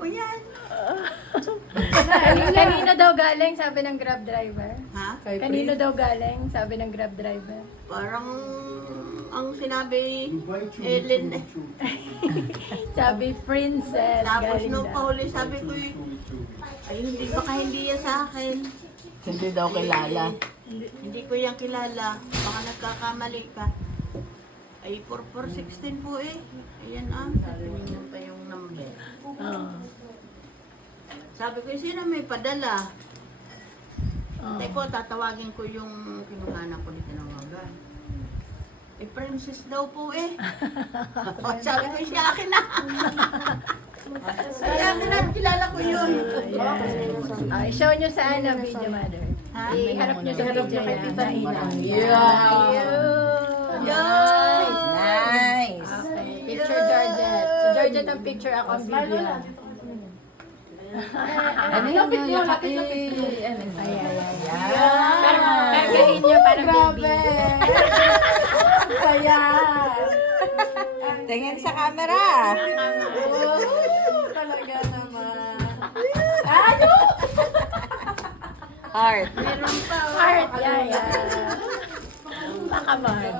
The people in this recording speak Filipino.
mo yan. Kanino daw galing, sabi ng Grab driver? Ha? Kanino daw galing, sabi ng Grab driver? Parang ang sinabi, Ellen, Sabi, princess, tapos galing nung daw. pahuli, sabi ko, ay hindi, baka hindi yan sa akin. Hindi daw kilala. Hindi ko yan kilala. Baka nagkakamali ka. Ay, 4416 po eh. Ayan sabi pa yung number. Oh. Sabi ko, sino may padala? Oh. Teko, tatawagin ko yung kinuhanan ko ni tinawagan. Eh, princess daw po eh. Sabi ko, siya akin na. Ay, akin na, kilala ko yun. Show nyo sa video, mother. Ha? Iharap nyo sa video yan. Yes! Nice. Okay, picture Georgette. Si Georgette ang picture, ako ang video. Ano yung picture? Ano Kargahin nyo para baby. Saya. Tingin sa camera. Talaga naman. Heart. Meron pa. Heart. Yeah. Baka mahal.